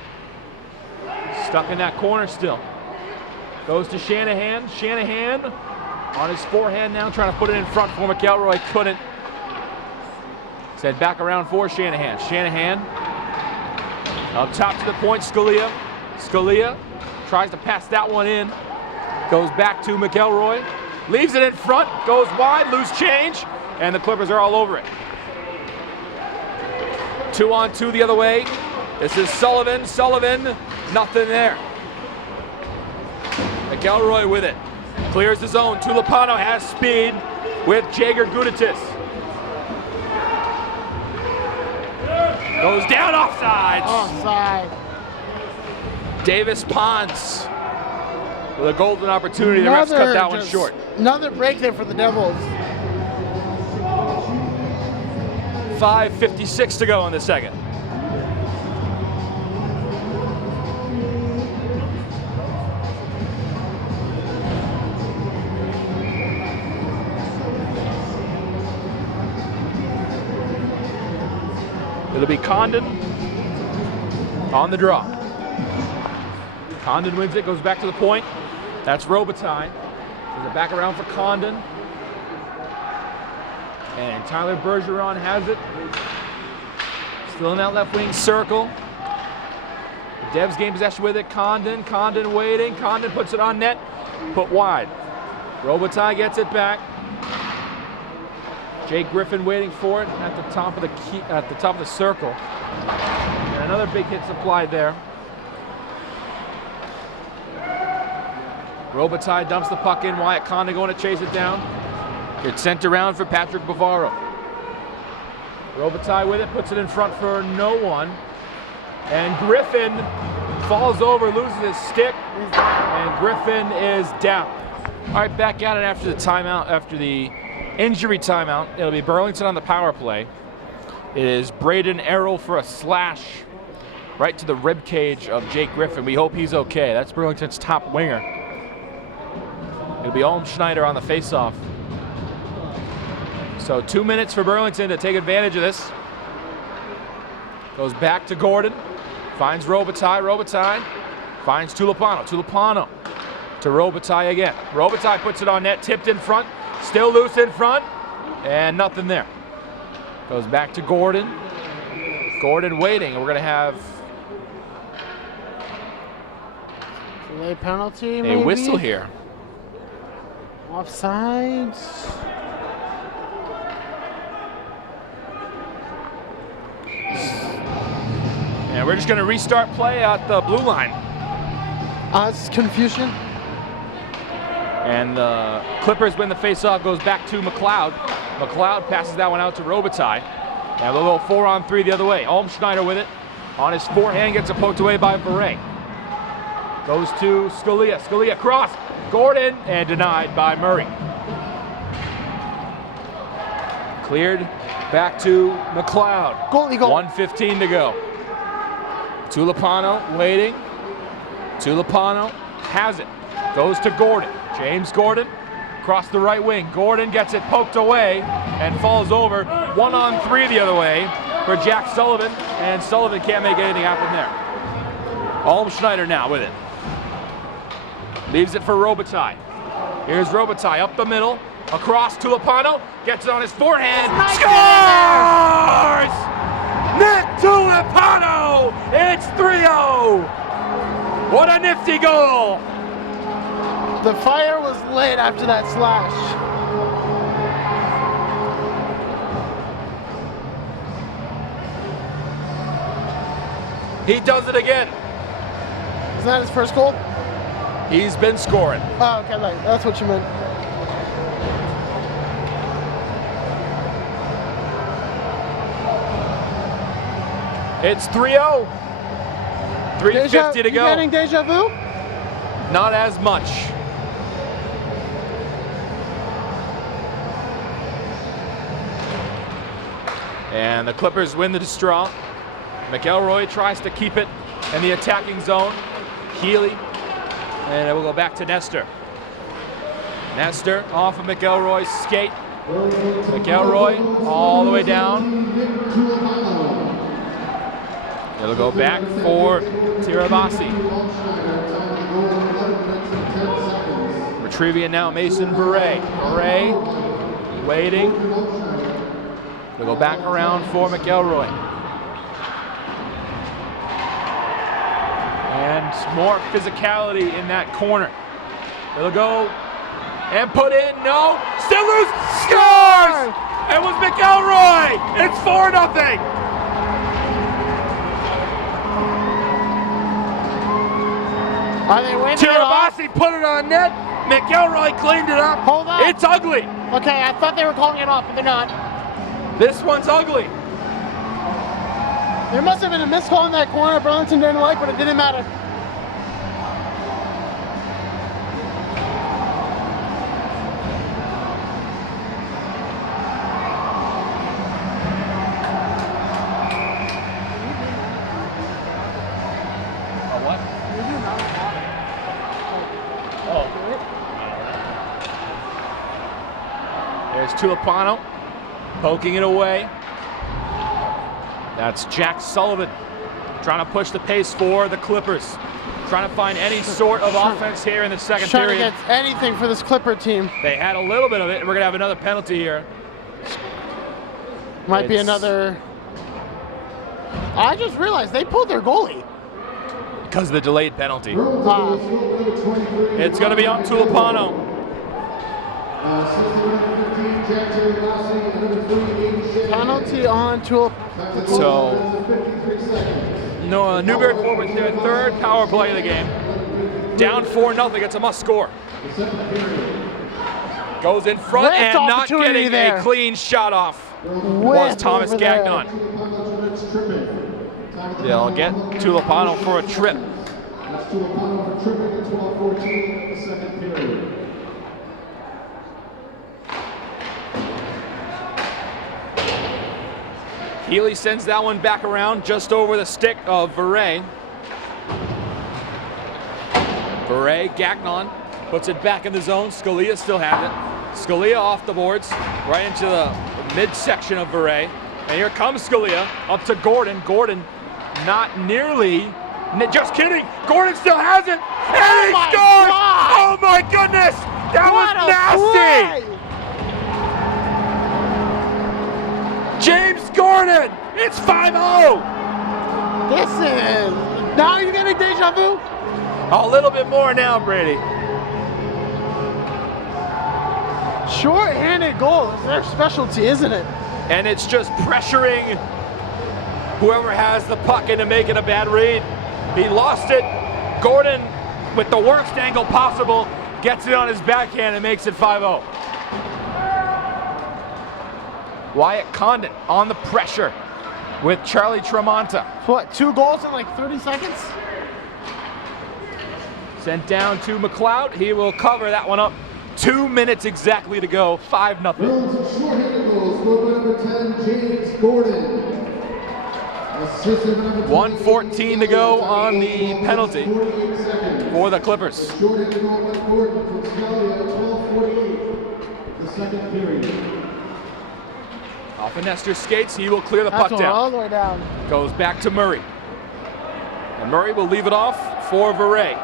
Stuck in that corner still. Goes to Shanahan. Shanahan on his forehand now, trying to put it in front for McElroy. Couldn't. Said back around for Shanahan. Shanahan up top to the point. Scalia. Scalia tries to pass that one in. Goes back to McElroy. Leaves it in front. Goes wide. Loose change. And the Clippers are all over it. 2-on-2 the other way. This is Sullivan. Sullivan. Nothing there. McElroy with it. Clears the zone. Tulipano has speed with Jager Guditis. Goes down offside. Offside. Davis Pons with a golden opportunity. The refs cut that one short. Another break there for the Devils. 5:56 to go in the second. It'll be Condon on the draw. Condon wins it, goes back to the point. That's Robitaille. Goes it back around for Condon. And Tyler Bergeron has it. Still in that left wing circle. The Devs gain possession with it. Condon waiting. Condon puts it on net. Put wide. Robitaille gets it back. Jake Griffin waiting for it at the top of the circle. And another big hit supplied there. Robitaille dumps the puck in. Wyatt Condon going to chase it down. It's sent around for Patrick Bavaro. Robitaille with it, puts it in front for no one. And Griffin falls over, loses his stick, and Griffin is down. All right, back at it after the timeout, after the injury timeout. It'll be Burlington on the power play. It is Braden Errol for a slash right to the rib cage of Jake Griffin. We hope he's okay. That's Burlington's top winger. It'll be Olmschneider on the faceoff. So 2 minutes for Burlington to take advantage of this. Goes back to Gordon. Finds Robitaille. Robitaille finds Tulipano. Tulipano to Robitaille again. Robitaille puts it on net. Tipped in front. Still loose in front. And nothing there. Goes back to Gordon. Gordon waiting. We're going to have delay penalty, a maybe? whistle here. Offsides. And we're just going to restart play at the blue line. It's confusion. And the Clippers win the faceoff, goes back to McLeod. McLeod passes that one out to Robitaille. And we'll go 4-on-3 the other way. Olmschneider with it. On his forehand, gets it poked away by Beret. Goes to Scalia. Scalia cross. Gordon, and denied by Murray. Cleared back to McLeod. Goalie goal. 1:15 to go. Tulipano waiting. Tulipano has it. Goes to Gordon. James Gordon Across the right wing, Gordon gets it poked away and falls over. 1-on-3 the other way for Jack Sullivan, and Sullivan can't make anything happen there. Schneider now with it. Leaves it for Robitaille. Here's Robitaille up the middle, across to Lopano, gets it on his forehand, scores! Nick Tulipano! It's 3-0! What a nifty goal! The fire was lit after that slash. He does it again. Isn't that his first goal? He's been scoring. Oh, okay, like, that's what you meant. It's 3-0. 3:50 to You go. getting deja vu? Not as much. And the Clippers win the draw. McElroy tries to keep it in the attacking zone. Healy, and it will go back to Nestor. Nestor off of McElroy's skate. McElroy all the way down. It'll go back for Tirabassi. Retrieving it now, Mason Bure. Bure waiting. They'll go back around for McElroy. And more physicality in that corner. It'll go and put in, no, still loose, scores! It was McElroy! It's 4-0! Are they winning it off? Tirabassi put it on net, McElroy cleaned it up. Hold on. It's ugly. Okay, I thought they were calling it off, but they're not. This one's ugly. There must have been a missed call in that corner Burlington didn't like, but it didn't matter. What? Oh. There's Tulipano poking it away. That's Jack Sullivan trying to push the pace for the Clippers. Trying to find any sort of offense here in the second Trying period. to get anything for this Clipper team. They had a little bit of it, and we're going to have another penalty here. Might be another. I just realized they pulled their goalie. Because of the delayed penalty. Ah. It's going to be on Tulipano. Penalty on Tulip. So, no, Newburyport with their third power play of the game. Down 4-0, it's a must score. Goes in front Lift and not opportunity getting there. a clean shot off was Thomas over there. Gagnon. They'll get Tulipano for a trip. That's Tulipano for tripping at 12:14 of the second period. Healy sends that one back around just over the stick of Bure. Bure, Gagnon puts it back in the zone. Scalia still has it. Scalia off the boards, right into the midsection of Bure. And here comes Scalia up to Gordon. Gordon not nearly, just kidding. Gordon still has it. And he scores! Oh my goodness! That was nasty! James Gordon! It's 5-0! This is. Now you're getting deja vu? A little bit more now, Brady. Short-handed goal is their specialty, isn't it? And it's just pressuring whoever has the puck into making a bad read. He lost it. Gordon, with the worst angle possible, gets it on his backhand and makes it 5-0. Wyatt Condon on the pressure with Charlie Tremonta. What, 2 goals in like 30 seconds? Sent down to McLeod. He will cover that one up. 2 minutes exactly to go. 5-0. Burlington short-handed goals scored by number 10, James Gordon. Assisted by number 1:14 to go on the penalty 48 seconds. for the Clippers. Short-handed goal by Gordon from Scalia at 12:48. second period. Off of Nestor's skates, he will clear the That's puck down. all the way down. Goes back to Murray. And Murray will leave it off for Veray.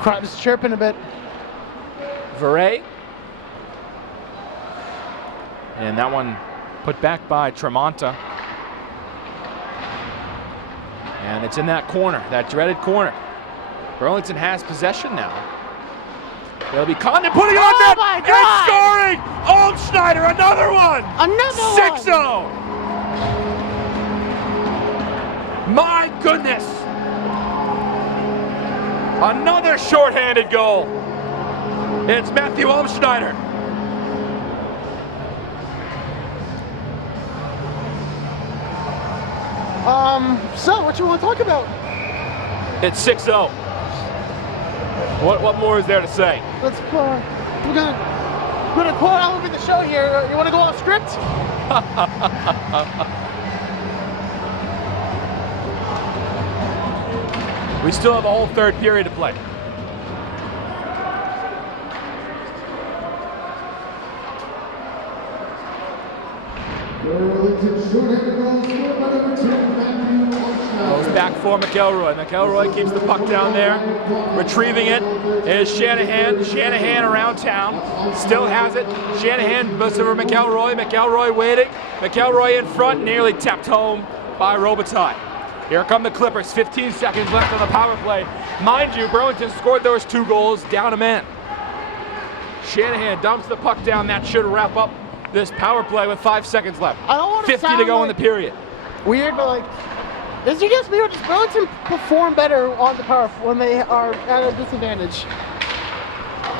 Crowd is chirping a bit. Veray. And that one put back by Tremonta. And it's in that corner, that dreaded corner. Burlington has possession now. They'll be Condon putting it on net my and God! scoring! Olmschneider, another one! Another 6-0! My goodness! Another shorthanded goal. It's Matthew Olmschneider. So what you want to talk about? It's 6-0. What more is there to say? Let's we're gonna quote elevate the show here. You want to go off script? We still have a whole third period to play. Burlington shorthanded goal scored by number 10, Matthew Olmschneider. Goes back for McElroy. McElroy keeps the puck down there. Retrieving it is Shanahan. Shanahan around town. Still has it. Shanahan busts over McElroy. McElroy waiting. McElroy in front. Nearly tapped home by Robitaille. Here come the Clippers. 15 seconds left on the power play. Mind you, Burlington scored those 2 goals down a man. Shanahan dumps the puck down. That should wrap up this power play with 5 seconds left. I don't want to 50 to go in the period. Weird, but like, is it just me or does Burlington perform better on the power when they are at a disadvantage?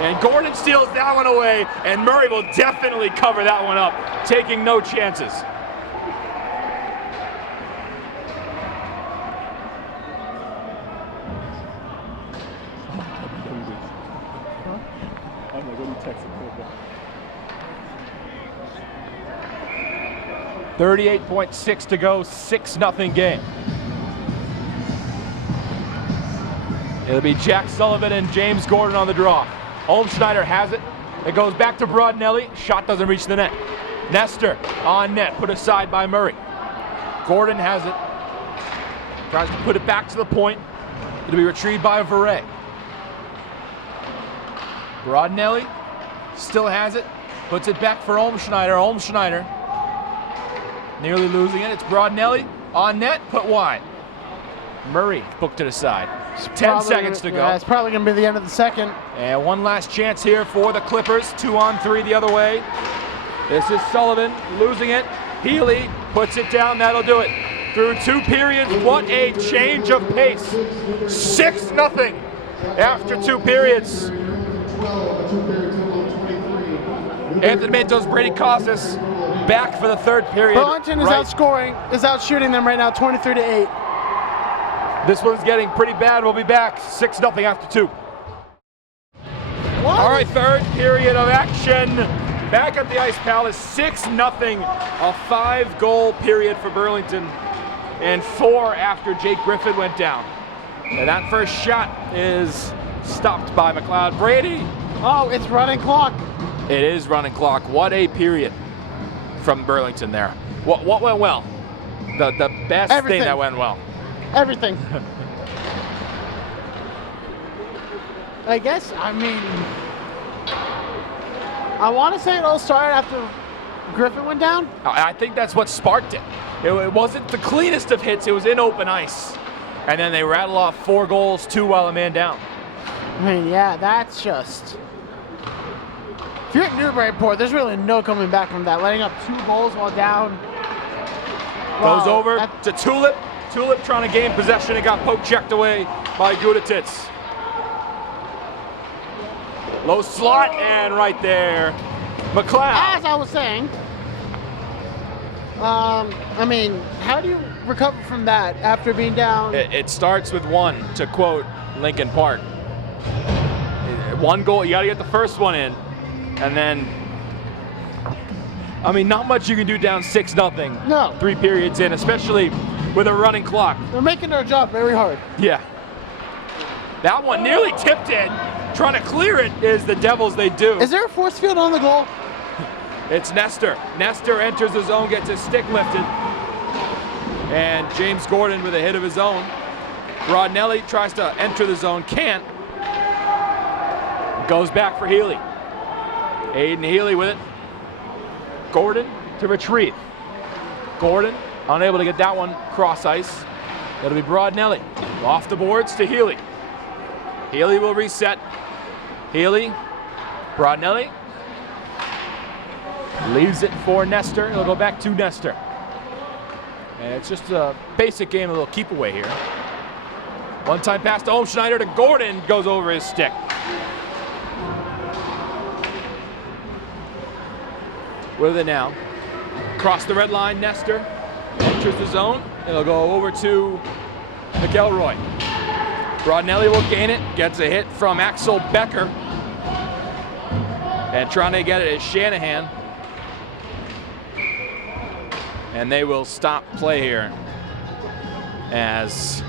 And Gordon steals that one away, and Murray will definitely cover that one up, taking no chances. I'm like, what are you texting me about? 38.6 to go, 6-0 game. It'll be Jack Sullivan and James Gordon on the draw. Olmschneider has it. It goes back to Broadnelli. Shot doesn't reach the net. Nestor on net, put aside by Murray. Gordon has it. Tries to put it back to the point. It'll be retrieved by Veray. Broadnelli still has it. Puts it back for Olmschneider. Olmschneider nearly losing it. It's Broadnelli on net, put wide. Murray booked it aside. 10 seconds to go. Yeah, it's probably going to be the end of the second. And one last chance here for the Clippers. 2-on-3 the other way. This is Sullivan losing it. Healy puts it down. That'll do it. Through 2 periods, what a change of pace. 6-0 after 2 periods. Anthony Matos, Brady Kosses back for the 3rd period. Burlington is outshooting them right now, 23-8. This one's getting pretty bad. We'll be back 6-0 after 2. What? All right, 3rd period of action. Back at the Ice Palace, 6-0. A 5-goal period for Burlington, and 4 after Jake Griffin went down. And that first shot is stopped by McLeod. Brady. Oh, it's running clock. It is running clock. What a period from Burlington there. What went well? The best Everything. thing that went well. Everything. I guess, I mean, I want to say it all started after Griffin went down. I think that's what sparked it. It wasn't the cleanest of hits. It was in open ice. And then they rattle off 4 goals, 2 while a man down. I mean, yeah, that's just... If you're at Newburyport, there's really no coming back from that. Letting up 2 goals while down. Goes over to Tulip. Tulip trying to gain possession and got poke checked away by Gudetitz. Low slot, and right there, McLeod. As I was saying, I mean, how do you recover from that after being down? It starts with 1, to quote Lincoln Park. 1 goal, you got to get the first one in. And then, I mean, not much you can do down 6-0. No. 3 periods in, especially with a running clock. They're making their job very hard. Yeah. That one nearly tipped in. Trying to clear it is the Devils, they do. Is there a force field on the goal? It's Nestor. Nestor enters the zone, gets his stick lifted. And James Gordon with a hit of his own. Rodnelli tries to enter the zone, can't. Goes back for Healy. Aiden Healy with it. Gordon to retrieve. Gordon unable to get that one cross ice. It'll be Rodnelli. Off the boards to Healy. Healy will reset. Healy, Rodnelli. Leaves it for Nestor. It'll go back to Nestor. And it's just a basic game, a little keep away here. One time pass to Schneider to Gordon, goes over his stick. With it now. Cross the red line, Nestor enters the zone. It'll go over to McElroy. Rodnelli will gain it, gets a hit from Axel Becker. And trying to get it is Shanahan. And they will stop play here as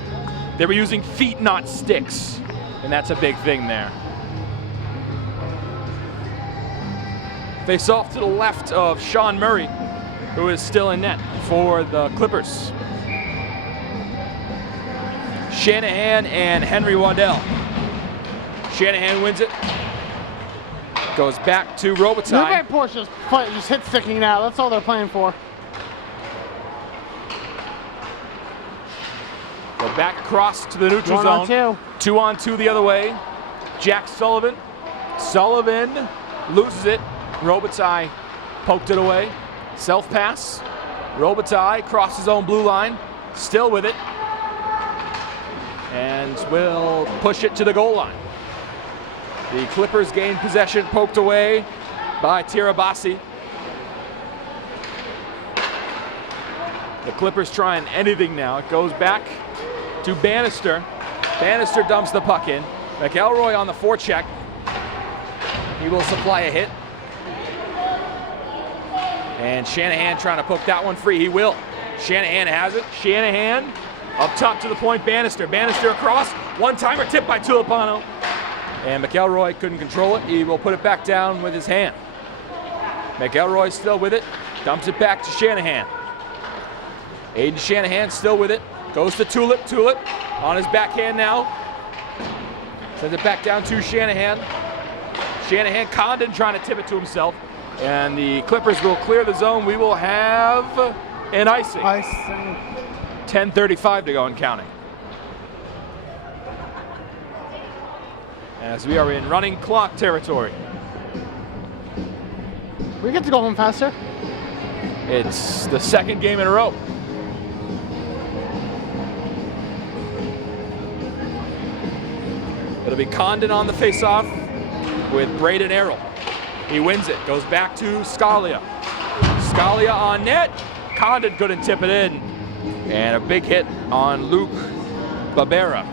they were using feet, not sticks. And that's a big thing there. Face off to the left of Sean Murray, who is still in net for the Clippers. Shanahan and Henry Waddell. Shanahan wins it. Goes back to Robitaille. Newburyport just hit sticking now. That's all they're playing for. Go back across to the neutral zone. 1-on-2. 2-on-2 the other way. Jack Sullivan. Sullivan loses it. Robitaille poked it away. Self pass. Robitaille crosses his own blue line. Still with it. And will push it to the goal line. The Clippers gain possession, poked away by Tirabassi. The Clippers trying anything now. It goes back to Bannister. Bannister dumps the puck in. McElroy on the forecheck. He will supply a hit. And Shanahan trying to poke that one free. He will. Shanahan has it. Shanahan up top to the point. Bannister. Bannister across. One-timer tipped by Tulipano. And McElroy couldn't control it. He will put it back down with his hand. McElroy still with it. Dumps it back to Shanahan. Aiden Shanahan still with it. Goes to Tulip. Tulip on his backhand now. Sends it back down to Shanahan. Shanahan, Condon trying to tip it to himself. And the Clippers will clear the zone. We will have an icing. 10:35 to go and counting. As we are in running clock territory. We get to go home faster. It's the second game in a row. It'll be Condon on the face-off with Braden Errol. He wins it, goes back to Scalia. Scalia on net. Condon couldn't tip it in. And a big hit on Luke Barbera.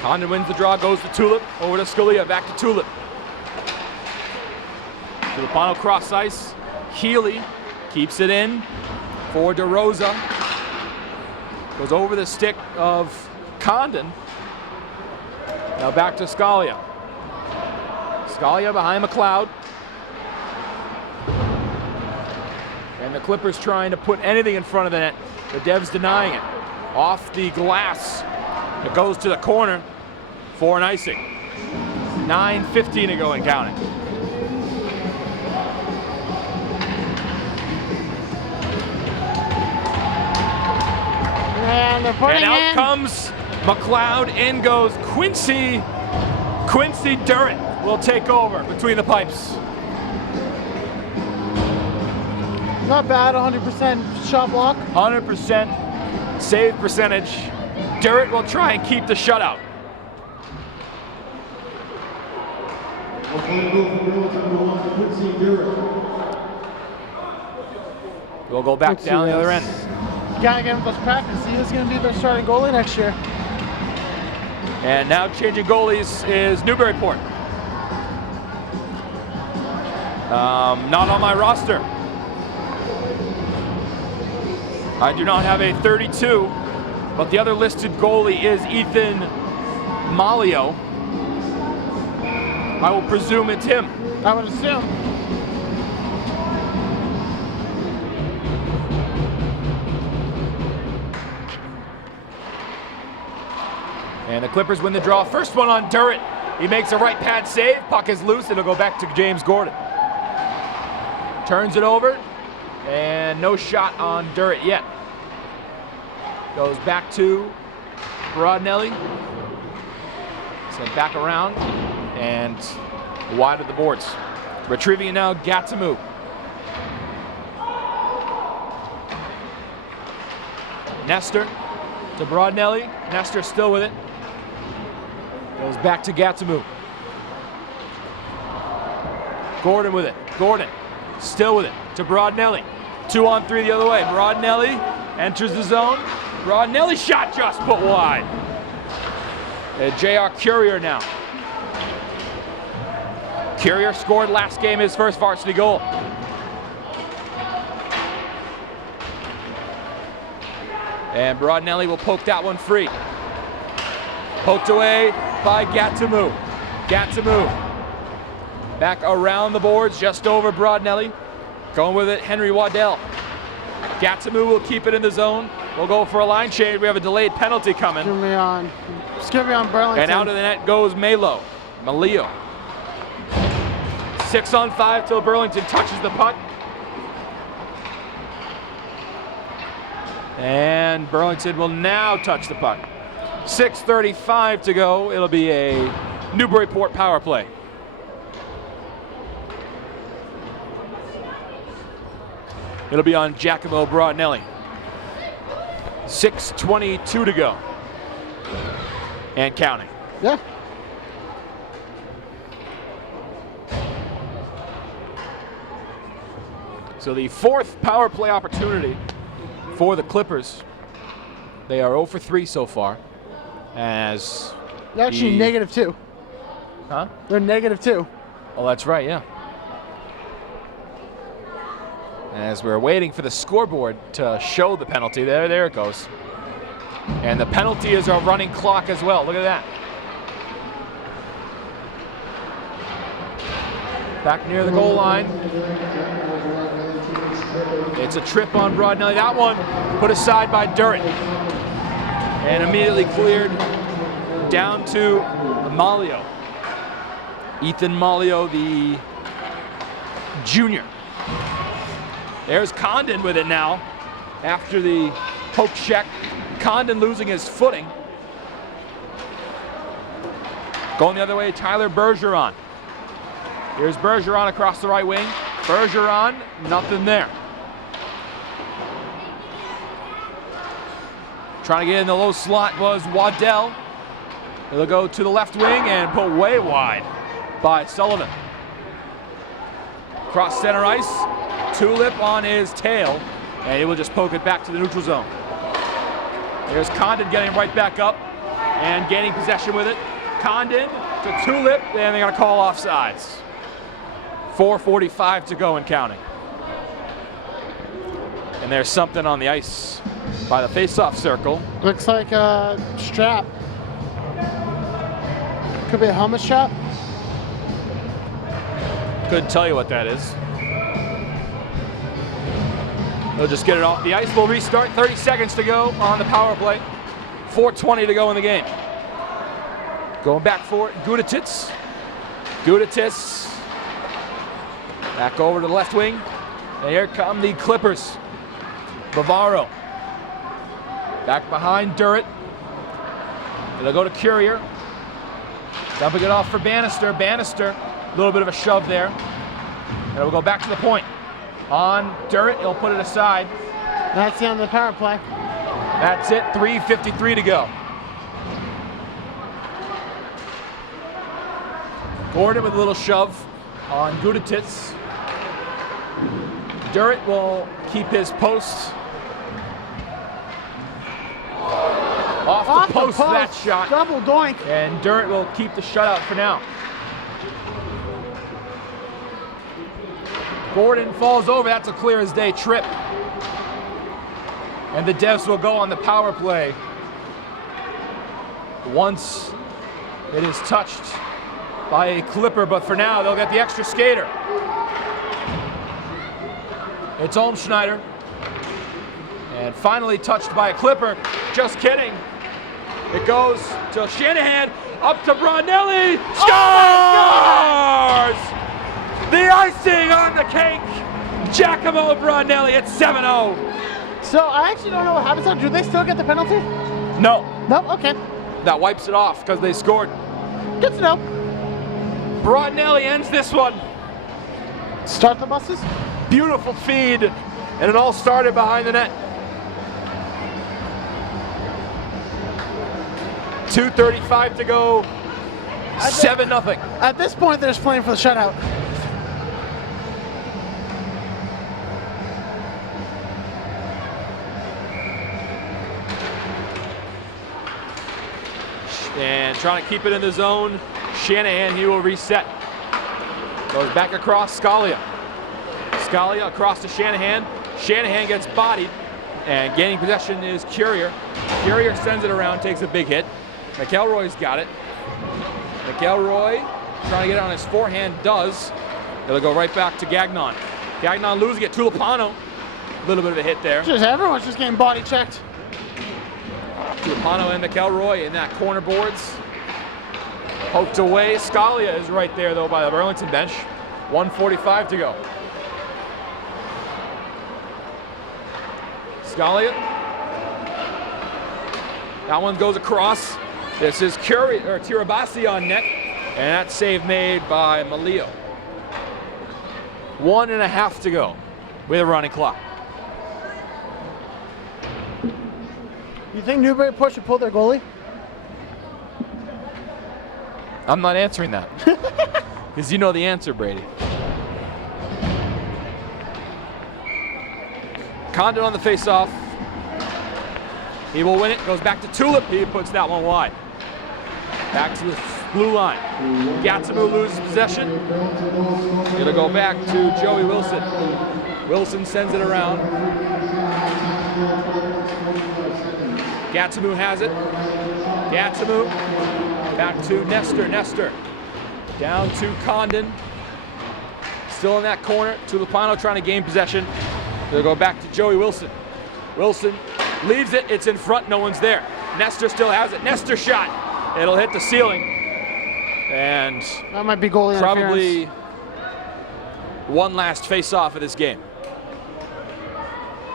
Condon wins the draw, goes to Tulip, over to Scalia, back to Tulip. Tulipano cross ice. Healy keeps it in for DeRosa. Goes over the stick of Condon. Now back to Scalia. Scalia behind McLeod. And the Clippers trying to put anything in front of the net. The Devs denying it. Off the glass. It goes to the corner for an icing. 9:15 to go and counting. And they're putting And out in. comes McLeod. In goes Quincy. Quincy Durrett will take over between the pipes. Not bad, 100% shot block. 100% save percentage. Durrett will try and keep the shutout. We'll go back down the other end. You gotta give him those practice. He was gonna be their starting goalie next year. And now changing goalies is Newburyport. Not on my roster. I do not have a 32, but the other listed goalie is Ethan Malio. I will presume it's him. I would assume. And the Clippers win the draw. First one on Durrett. He makes a right pad save. Puck is loose. It'll go back to James Gordon. Turns it over. And no shot on Durrett yet. Goes back to Broadnelli. Sent back around. And wide of the boards. Retrieving it now, Gatimu. Nestor to Broadnelli. Nestor still with it. Goes back to Gatimu. Gordon with it. Gordon still with it to Broadnelli. 2-on-3 the other way. Broadnelli enters the zone. Broadnelli shot just put wide. And J.R. Courier now. Courier scored last game his first varsity goal. And Broadnelli will poke that one free. Poked away by Gatimu. Gatimu back around the boards, just over Broadnelli. Going with it, Henry Waddell. Gatimu will keep it in the zone. We'll go for a line change. We have a delayed penalty coming. It's gonna be on Burlington. And out of the net goes Malio. 6-on-5 till Burlington touches the puck. And Burlington will now touch the puck. 6:35 to go. It'll be a Newburyport power play. It'll be on Giacomo Broadnelli. 6:22 to go. And counting. Yeah. So the fourth power play opportunity for the Clippers. They are 0 for 3 so far. As They're actually -2. Huh? They're -2. Oh, that's right, yeah. As we're waiting for the scoreboard to show the penalty, there it goes. And the penalty is a running clock as well. Look at that. Back near the goal line. It's a trip on Broadnelli. That one put aside by Durrett. And immediately cleared down to Malio. Ethan Malio, the junior. There's Condon with it now. After the poke check, Condon losing his footing. Going the other way, Tyler Bergeron. Here's Bergeron across the right wing. Bergeron, nothing there. Trying to get in the low slot was Waddell. He'll go to the left wing and put way wide by Sullivan. Cross center ice, Tulip on his tail, and he will just poke it back to the neutral zone. There's Condon getting right back up and gaining possession with it. Condon to Tulip, and they're gonna call offsides. 4:45 to go and counting. And there's something on the ice by the face-off circle. Looks like a strap. Could be a helmet strap. Couldn't tell you what that is. They'll just get it off the ice. We'll restart. 30 seconds to go on the power play. 4:20 to go in the game. Going back for it, Gudetitz. Gudetitz. Back over to the left wing. And here come the Clippers. Bavaro. Back behind Durrett. It'll go to Courier. Dumping it off for Bannister. Bannister, a little bit of a shove there. And it'll go back to the point. On Durrett, he'll put it aside. That's the end of the power play. That's it, 3:53 to go. Gordon with a little shove on Gudetitz. Durrett will keep his post. Off Off the post that post. shot. Double doink. And Durant will keep the shutout for now. Gordon falls over. That's a clear as day trip. And the Devs will go on the power play. Once it is touched by a Clipper, but for now they'll get the extra skater. It's Olmschneider. And finally touched by a Clipper. Just kidding. It goes to Shanahan, up to Brunelli. Scores! The icing on the cake. Giacomo Brunelli at 7-0. So I actually don't know what happens. Do they still get the penalty? No, No? Okay. that wipes it off because they scored. Good to know. Brunelli ends this one. Start the buses. Beautiful feed, and it all started behind the net. 2:35 to go. 7-0. At this point, they're just playing for the shutout. And trying to keep it in the zone. Shanahan, he will reset. Goes back across Scalia. Scalia across to Shanahan. Shanahan gets bodied. And gaining possession is Currier. Currier sends it around, takes a big hit. McElroy's got it. McElroy trying to get it on his forehand, does. It'll go right back to Gagnon. Gagnon losing it. Tulipano. A little bit of a hit there. Just everyone's just getting body checked. Tulipano and McElroy in that corner boards. Poked away. Scalia is right there, though, by the Burlington bench. 1:45 to go. Scalia. That one goes across. This is Tirabassi on net. And that save made by Malio. 1.5 to go with a running clock. You think Newburyport should pull their goalie? I'm not answering that. Because you know the answer, Brady. Condon on the face-off. He will win it. Goes back to Tulip. He puts that one wide. Back to the blue line. Gatsamu loses possession. It'll go back to Joey Wilson. Wilson sends it around. Gatsamu has it. Gatsamu back to Nestor. Nestor down to Condon. Still in that corner. Tulipano trying to gain possession. They'll go back to Joey Wilson. Wilson leaves it. It's in front. No one's there. Nestor still has it. Nestor shot. It'll hit the ceiling. And That might be goalie probably interference. one last face-off of this game.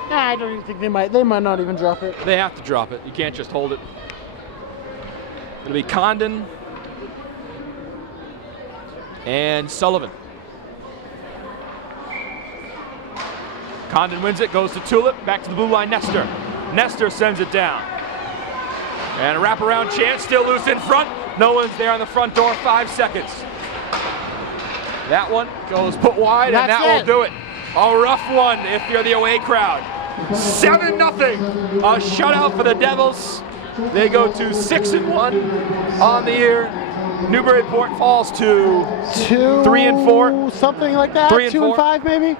Nah, I don't even think they might. They might not even drop it. They have to drop it. You can't just hold it. It'll be Condon and Sullivan. Condon wins it, goes to Tulip, back to the blue line, Nestor. Nestor sends it down. And a wraparound chance, still loose in front. No one's there on the front door, 5 seconds. That one goes put wide, and That's that it. will do it. A rough one if you're the away crowd. 7-0, a shutout for the Devils. They go to 6-1 on the year. Newburyport falls to 3-4. Something like that. 3 and 4. 2-5 maybe.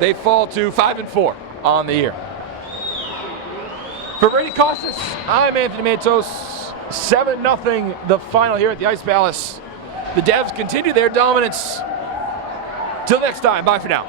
They fall to 5-4 on the year. For Brady Kosses, I'm Anthony Matos. 7-0 the final here at the Ice Palace. The Devs continue their dominance. Till next time, bye for now.